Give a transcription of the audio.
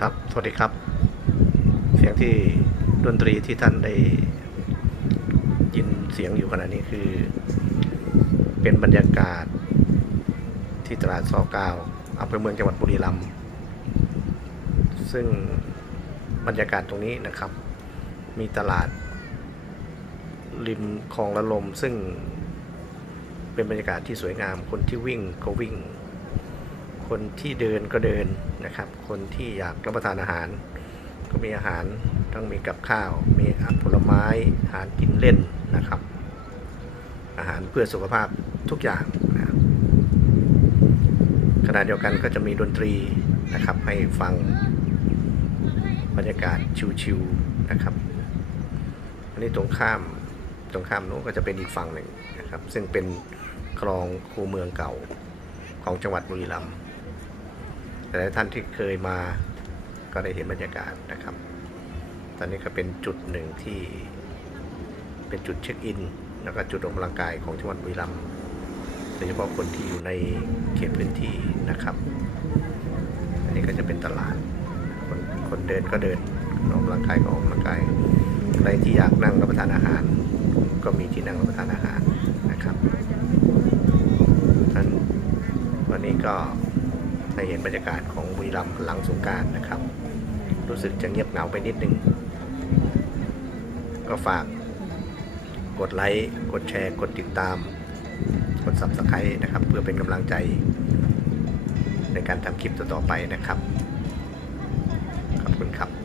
ครับ สวัสดีครับ เสียงที่ดนตรีที่ท่านได้ยินเสียงอยู่ขณะนี้คือ เป็นบรรยากาศ ที่ตลาดซอกาวอำเภอเมืองจังหวัดบุรีรัมย์ซึ่งบรรยากาศตรงนี้นะครับ มีตลาด ริมคลองละลมซึ่งเป็นบรรยากาศที่สวยงามคนที่วิ่งก็วิ่ง คนที่เดินก็เดินนะครับ คนที่อยากรับประทานอาหาร ก็มีอาหารทั้งมีกับข้าว มีผลไม้อาหารกินเล่นนะครับ อาหารเพื่อสุขภาพทุกอย่างนะครับขณะเดียวกันก็จะมีดนตรีนะครับให้ฟังบรรยากาศชิวๆนะครับอันนี้ตรงข้ามตรงข้ามนู้นก็จะเป็นอีกฝั่งหนึ่งนะครับ ซึ่งเป็นคลองคูเมืองเก่าของจังหวัดบุรีรัมย์ แต่ท่านที่เคยมาก็ได้เห็นบรรยากาศนะครับ ตอนนี้ก็เป็นจุดหนึ่งที่เป็นจุดเช็คอิน แล้วก็จุดออกกำลังกายของจังหวัดบุรีรัมย์โดยเฉพาะคนที่อยู่ในเขตพื้นที่นะครับ อันนี้ก็จะเป็นตลาด คนคนเดินก็เดินออกกำลังกายก็ออกกำลังกาย ใครที่อยากนั่งรับประทานอาหาร ก็มีที่นั่งรับประทานอาหารนะครับนั้นวันนี้ก็ ได้เห็นบรรยากาศของบุรีรัมย์หลังสงกรารนะครับ รู้สึกจะเงียบเหงาไปนิดนึง ก็ฝากกดไลค์กดแชร์ กดติดตาม กด subscribe นะครับ เพื่อเป็นกำลังใจ ในการทำคลิปต่อๆไปนะครับ ขอบคุณครับ